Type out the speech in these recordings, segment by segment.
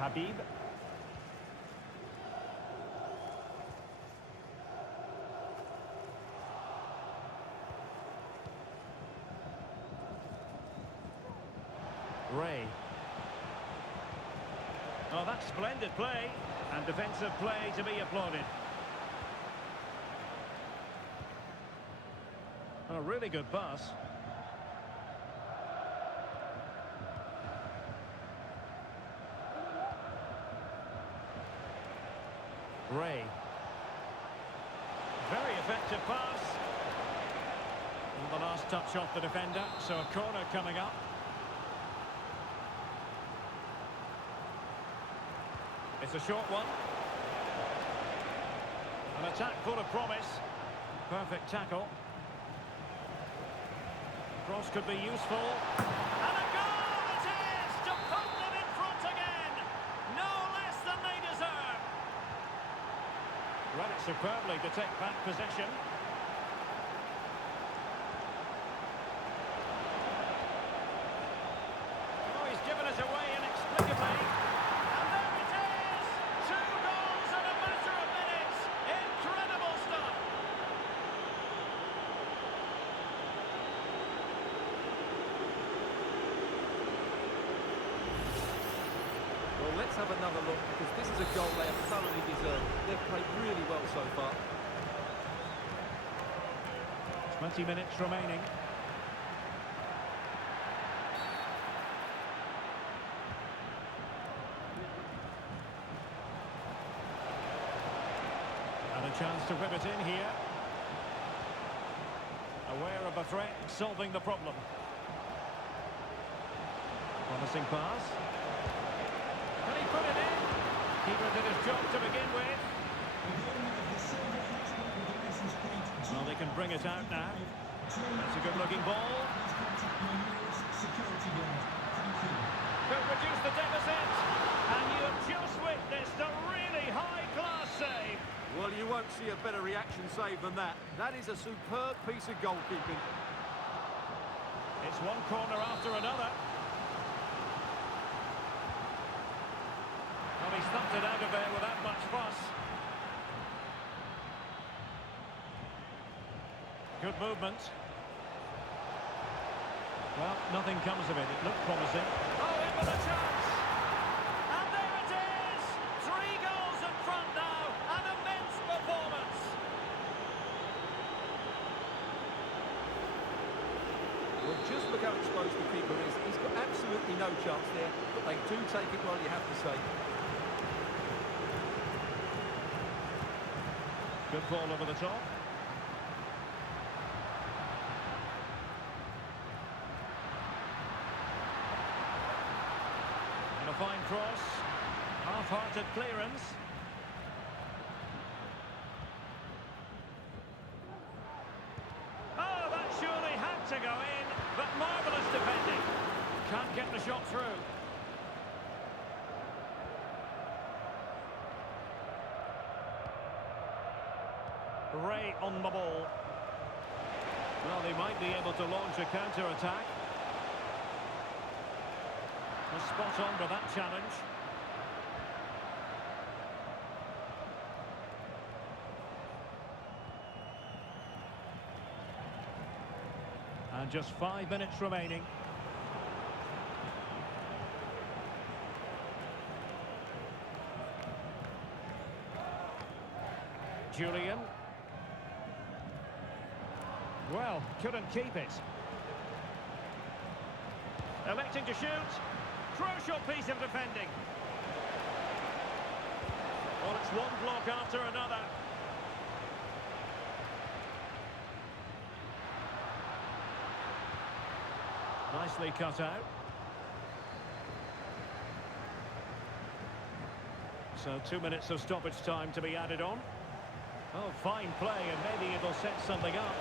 Habib. Ray. Oh, that's splendid play. And defensive play to be applauded. A really good pass. Ray. Very effective pass. And the last touch off the defender, so a corner coming up. It's a short one. An attack full of promise. Perfect tackle. Cross could be useful. And a goal it is to put them in front again. No less than they deserve. Read it superbly to take back possession. Oh, he's given us away inexplicably. And there it is! 2 goals in a matter of minutes. Incredible stuff. Well, let's have another look, because this is a goal they have thoroughly deserved. They've played really well so far. 20 minutes remaining. And a chance to whip it in here. Aware of the threat, solving the problem. Promising pass. Can he put it in? Keeper did his job to begin with. Well, they can bring it out now. That's a good-looking ball. Could reduce the deficit. And you have just witnessed a really high-class save. Well, you won't see a better reaction save than that. That is a superb piece of goalkeeping. It's one corner after another. Well, he stumped it out of there without much fuss. Good movement. Well, nothing comes of it. It looked promising. Oh, in with a chance! And there it is! 3 goals in front now. An immense performance. Well, just look how exposed the keeper is. He's got absolutely no chance there, but they do take it well, you have to say. Good ball over the top. And a fine cross. Half-hearted clearance. Oh, that surely had to go in, but marvellous defending. Can't get the shot through. Ray on the ball. Well, they might be able to launch a counter-attack. Spot on with that challenge. And just 5 minutes remaining. Julian. Well, couldn't keep it. Electing to shoot. Crucial piece of defending. Well, it's one block after another. Nicely cut out. So 2 minutes of stoppage time to be added on. Oh, fine play, and maybe it'll set something up.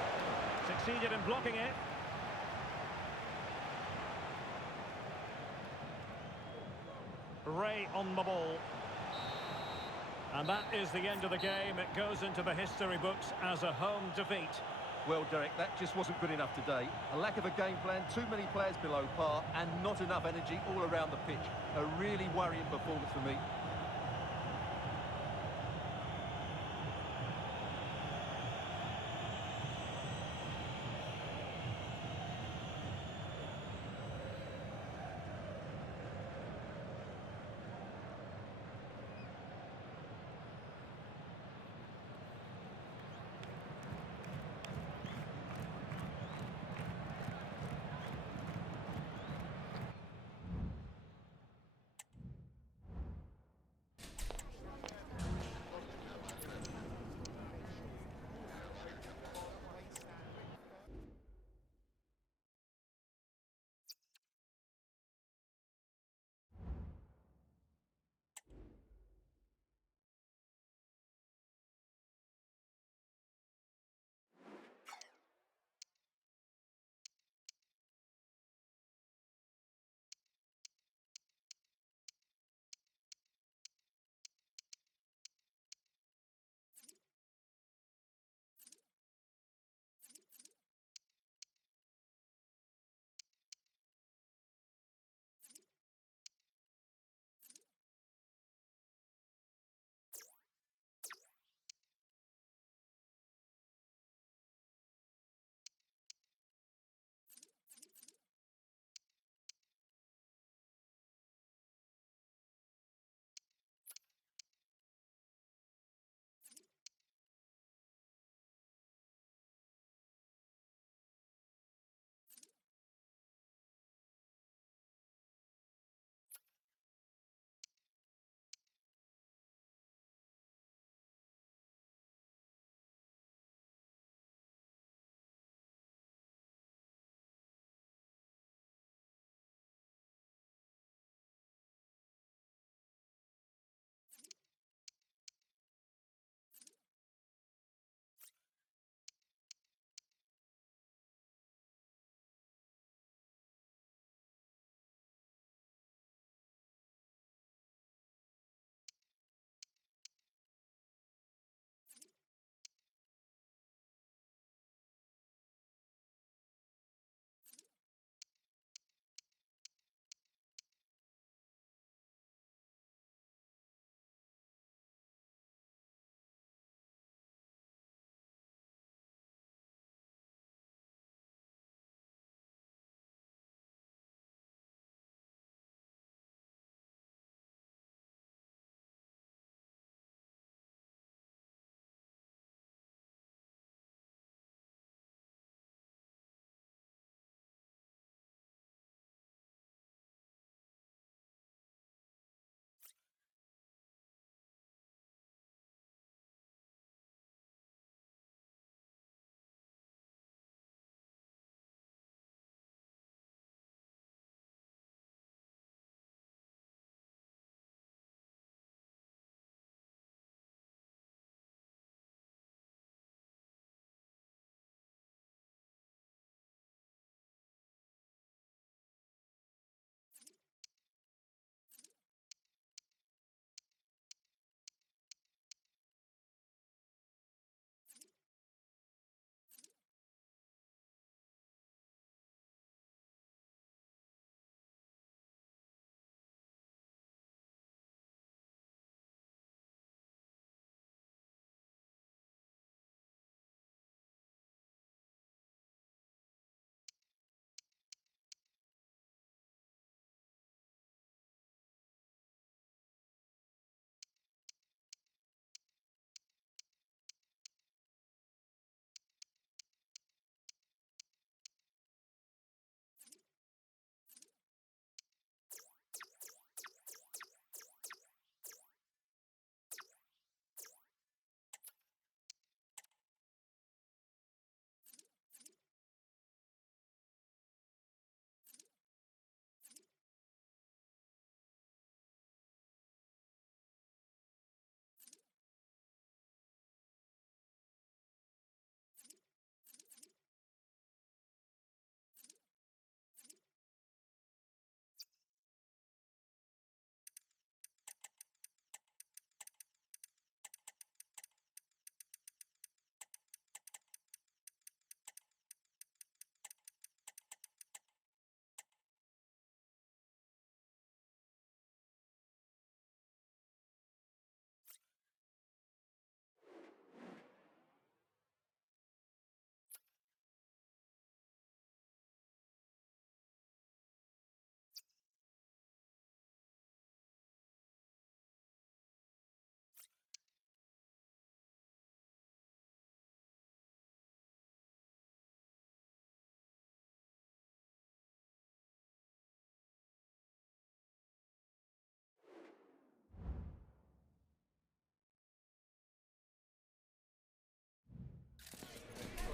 Succeeded in blocking it. Ray on the ball. And that is the end of the game. It goes into the history books as a home defeat. Well, Derek, that just wasn't good enough today. A lack of a game plan, too many players below par, and not enough energy all around the pitch. A really worrying performance for me.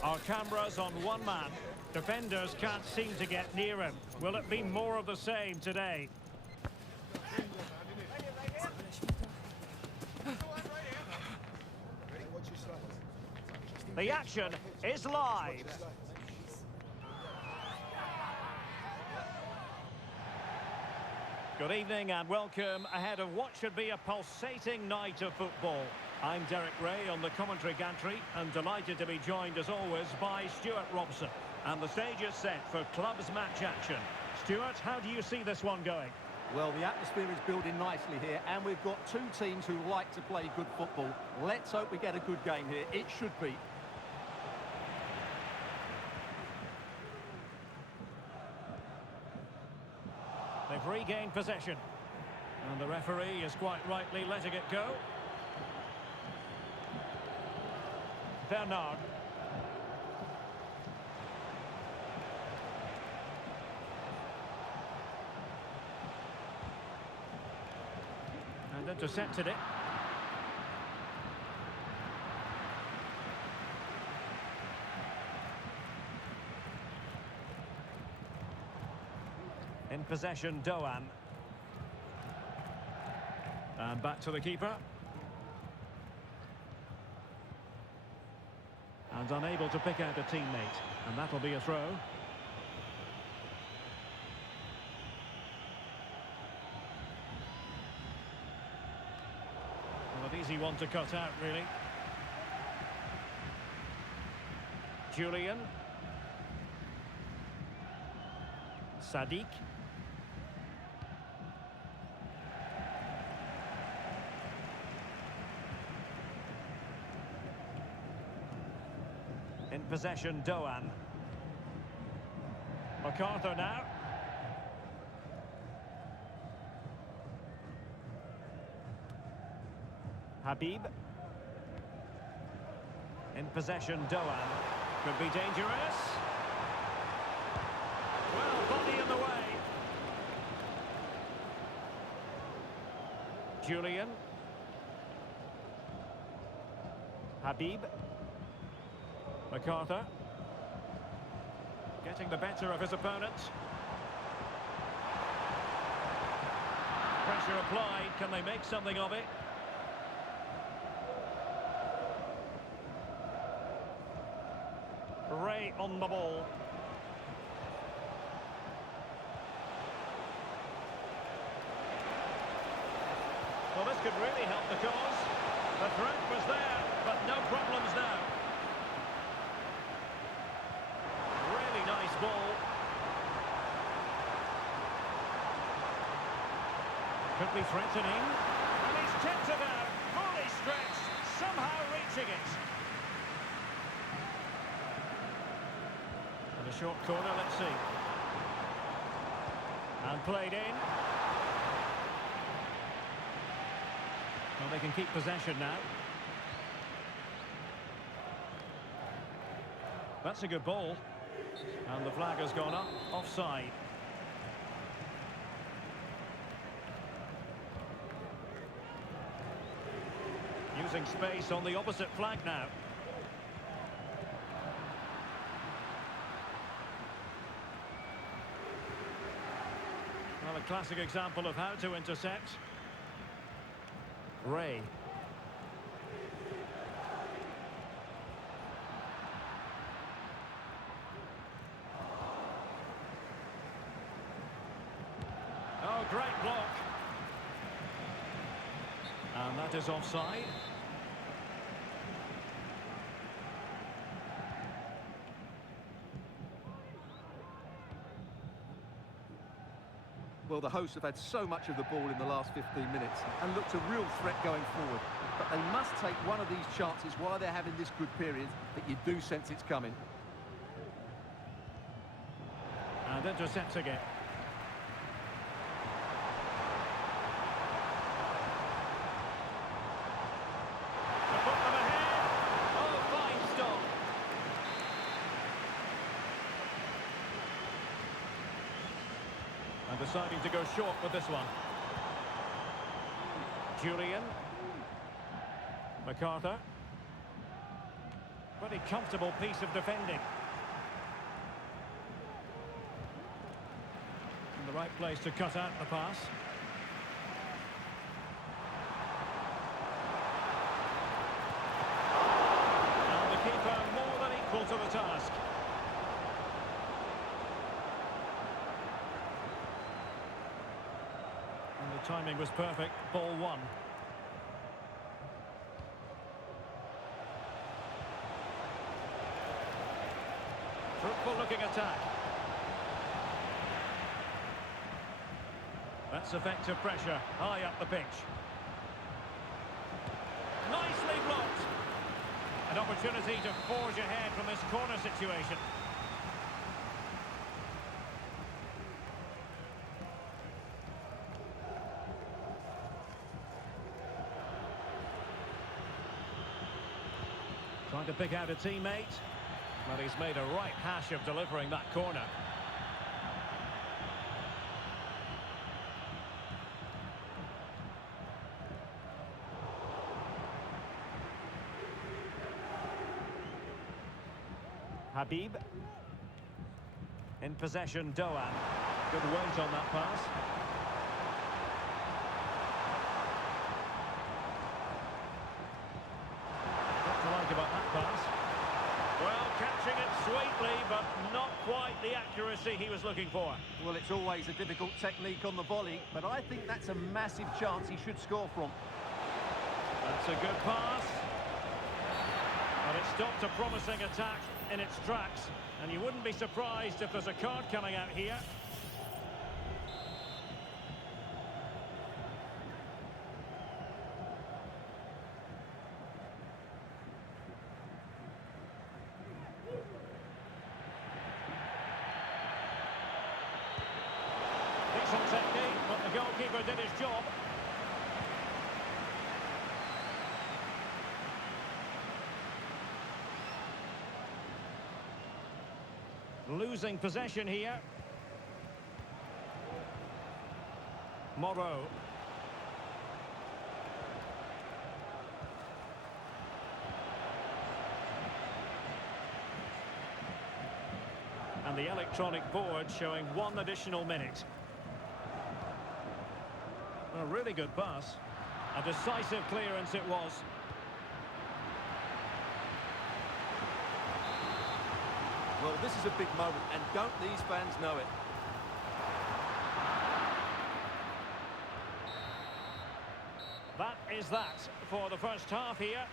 Our cameras on one man. Defenders can't seem to get near him. Will it be more of the same today? The action is live. Good evening and welcome ahead of what should be a pulsating night of football. I'm Derek Ray on the commentary gantry and delighted to be joined as always by Stuart Robson. And the stage is set for clubs match action. Stuart, how do you see this one going? Well, the atmosphere is building nicely here, and we've got two teams who like to play good football. Let's hope we get a good game here. It should be. They've regained possession. And the referee is quite rightly letting it go. Bernard. And intercepted it. In possession, Doan. And back to the keeper. And unable to pick out a teammate. And that'll be a throw. Well, an easy one to cut out, really. Julian. Sadiq. In possession, Doan. MacArthur now. Habib. In possession, Doan. Could be dangerous. Well, body in the way. Julian. Habib. MacArthur. Getting the better of his opponent. Pressure applied. Can they make something of it? Ray on the ball. Well, this could really help the cause. The threat was there, but no problems now. Really nice ball. Could be threatening. And he's tipped it out. Fully stretched. Somehow reaching it. And a short corner, let's see. And played in. Well, they can keep possession now. That's a good ball. And the flag has gone up. Offside. Using space on the opposite flag now. Well, a classic example of how to intercept. Ray. Oh, great block. And that is offside. Well, the hosts have had so much of the ball in the last 15 minutes and looked a real threat going forward. But they must take one of these chances while they're having this good period that you do sense it's coming. And intercepts again. To put them ahead. Oh, fine stop. And deciding to go short with this one. Julian. MacArthur. Pretty comfortable piece of defending. In the right place to cut out the pass. And the keeper more than equal to the task. And the timing was perfect. Ball one. Fruitful looking attack. That's effective pressure, high up the pitch. Nicely blocked. An opportunity to forge ahead from this corner situation. Trying to pick out a teammate. Well, he's made a right hash of delivering that corner. Habib. In possession, Doan. Good weight on that pass. What to like about that pass? Well, catching it sweetly, but not quite the accuracy he was looking for. Well, it's always a difficult technique on the volley, but I think that's a massive chance he should score from. That's a good pass. But it stopped a promising attack in its tracks, and you wouldn't be surprised if there's a card coming out here. Decent technique, but the goalkeeper did his job. Losing possession here. Moreau. And the electronic board showing 1 additional minute. A really good pass. A decisive clearance it was. Well, this is a big moment, and don't these fans know it? That is that for the first half here.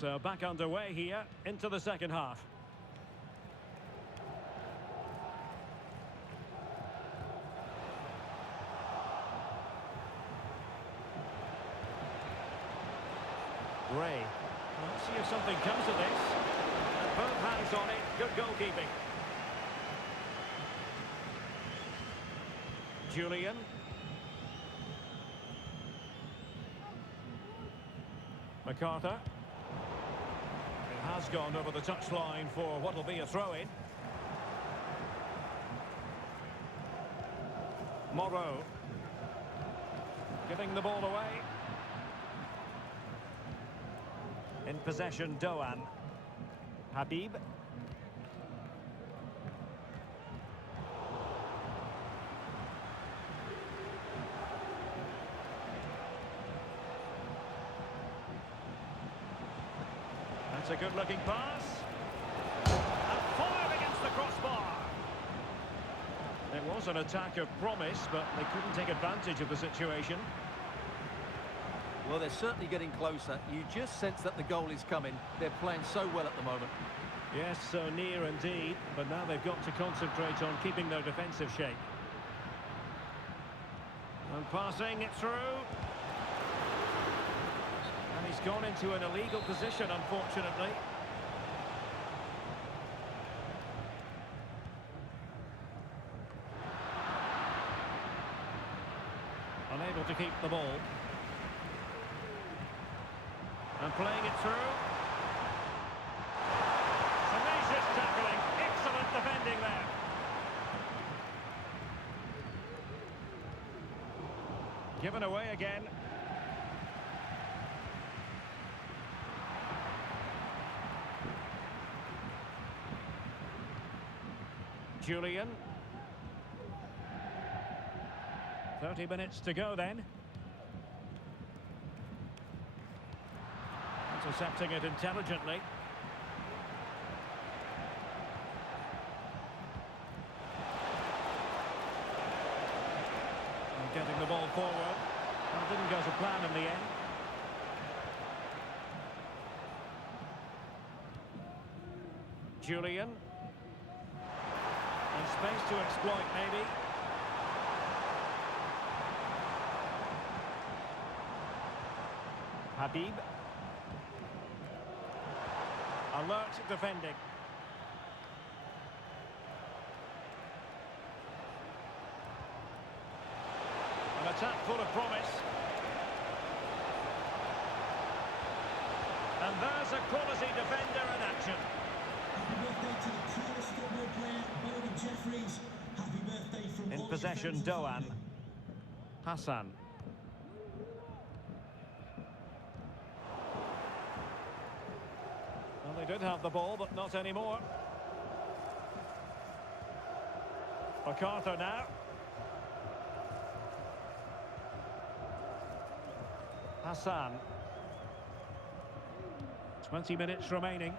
So back underway here into the second half. Ray. Let's see if something comes of this. Both hands on it. Good goalkeeping. Julian. MacArthur. It has gone over the touchline for what will be a throw-in. Moreau. Giving the ball away. In possession, Doan. Habib. That's a good-looking pass. And fired against the crossbar. It was an attack of promise, but they couldn't take advantage of the situation. Well, they're certainly getting closer. You just sense that the goal is coming. They're playing so well at the moment. Yes, so near indeed, but now they've got to concentrate on keeping their defensive shape. And passing it through. And he's gone into an illegal position, unfortunately. Unable to keep the ball. And playing it through. Tenacious tackling. Excellent defending there. Given away again. Julian. 30 minutes to go then. Intercepting it intelligently. And getting the ball forward. Well, it didn't go to plan in the end. Julian. And space to exploit, maybe. Habib. Alert defending. An attack full of promise. And there's a quality defender in action. Happy birthday to the tallest football player, Bowden Jeffries. Happy birthday from In all possession, his friends and Doan. family. Hassan. Well, they did have the ball, but not anymore. MacArthur now. Hassan. 20 minutes remaining.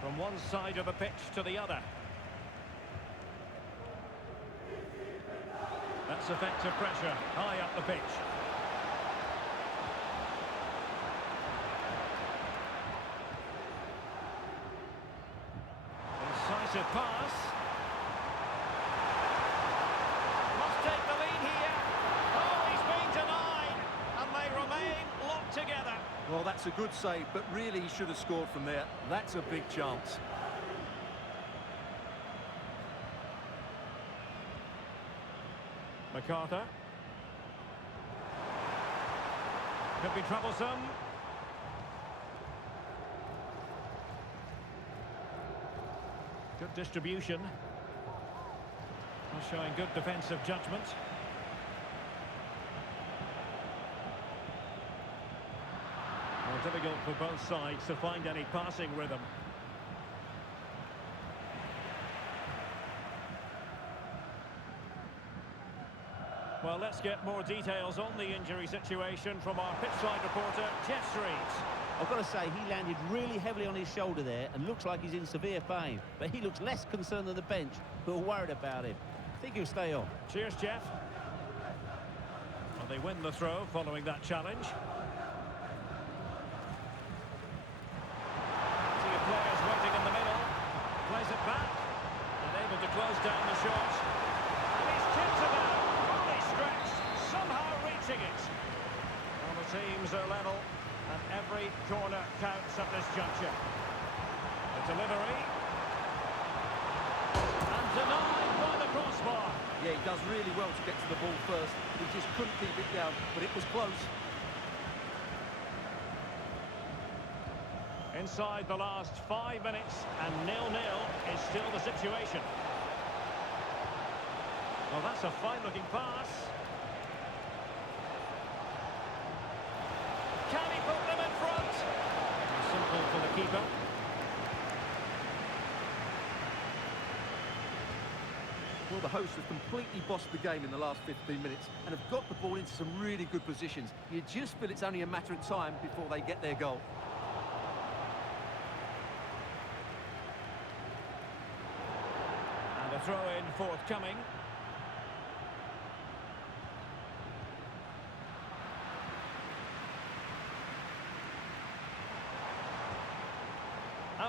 From one side of the pitch to the other. That's effective pressure, high up the pitch. Incisive pass. Must take the lead here. Oh, he's been denied. And they remain locked together. Well, that's a good save, but really he should have scored from there. That's a big chance. MacArthur. Could be troublesome. Good distribution. Showing good defensive judgment. Well, difficult for both sides to find any passing rhythm. Well, let's get more details on the injury situation from our pitchside reporter, Jeff Street. I've got to say, he landed really heavily on his shoulder there and looks like he's in severe pain. But he looks less concerned than the bench, who are worried about him. I think he'll stay on. Cheers, Jeff. Well, they win the throw following that challenge. See the players waiting in the middle. Plays it back. And able to close down the shot. And he's tipped it out. Fully stretched. Somehow reaching it. Well, the teams are level. And every corner counts at this juncture. The delivery. And denied by the crossbar. Yeah, he does really well to get to the ball first. He just couldn't keep it down, but it was close. Inside the last 5 minutes, and 0-0 is still the situation. Well, that's a fine-looking pass. Can he put them in front? Simple for the keeper. Well, the hosts have completely bossed the game in the last 15 minutes and have got the ball into some really good positions. You just feel it's only a matter of time before they get their goal. And a throw-in forthcoming.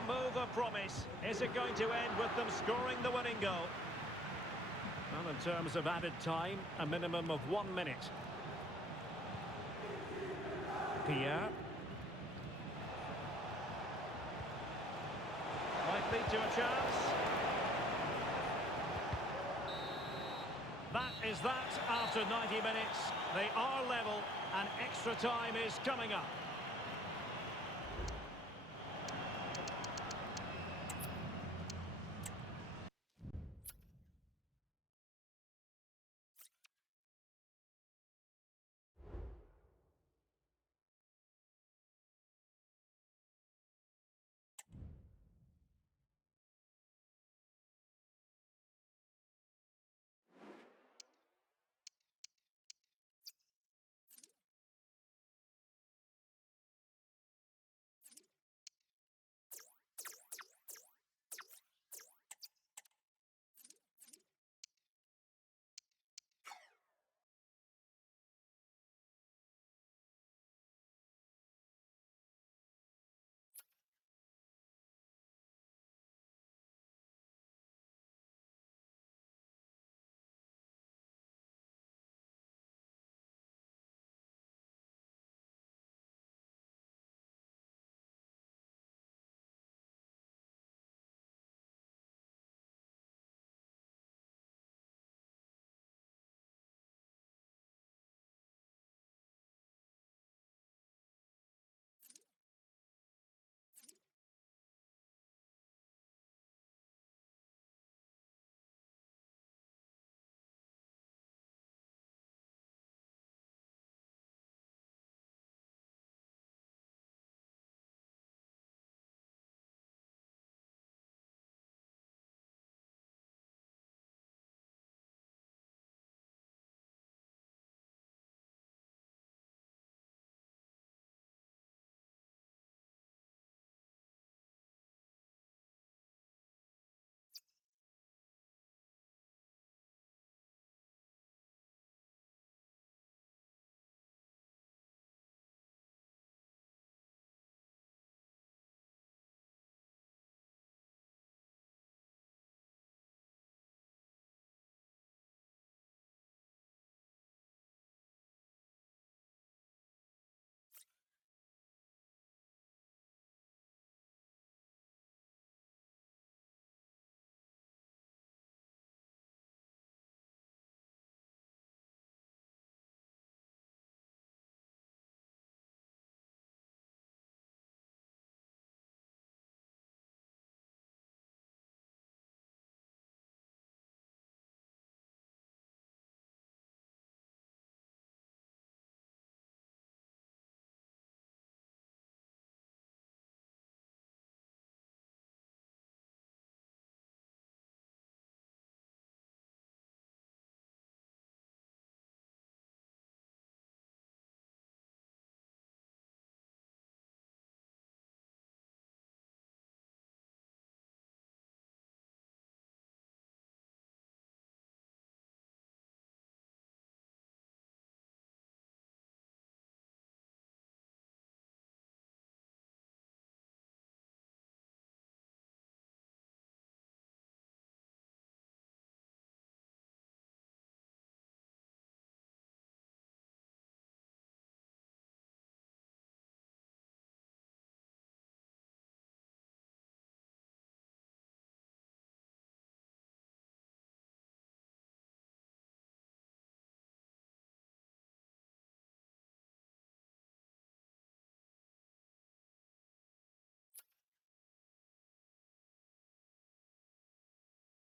move of promise. Is it going to end with them scoring the winning goal? Well, in terms of added time, a minimum of 1 minute. Pierre. Might lead to a chance. That is that after 90 minutes. They are level and extra time is coming up.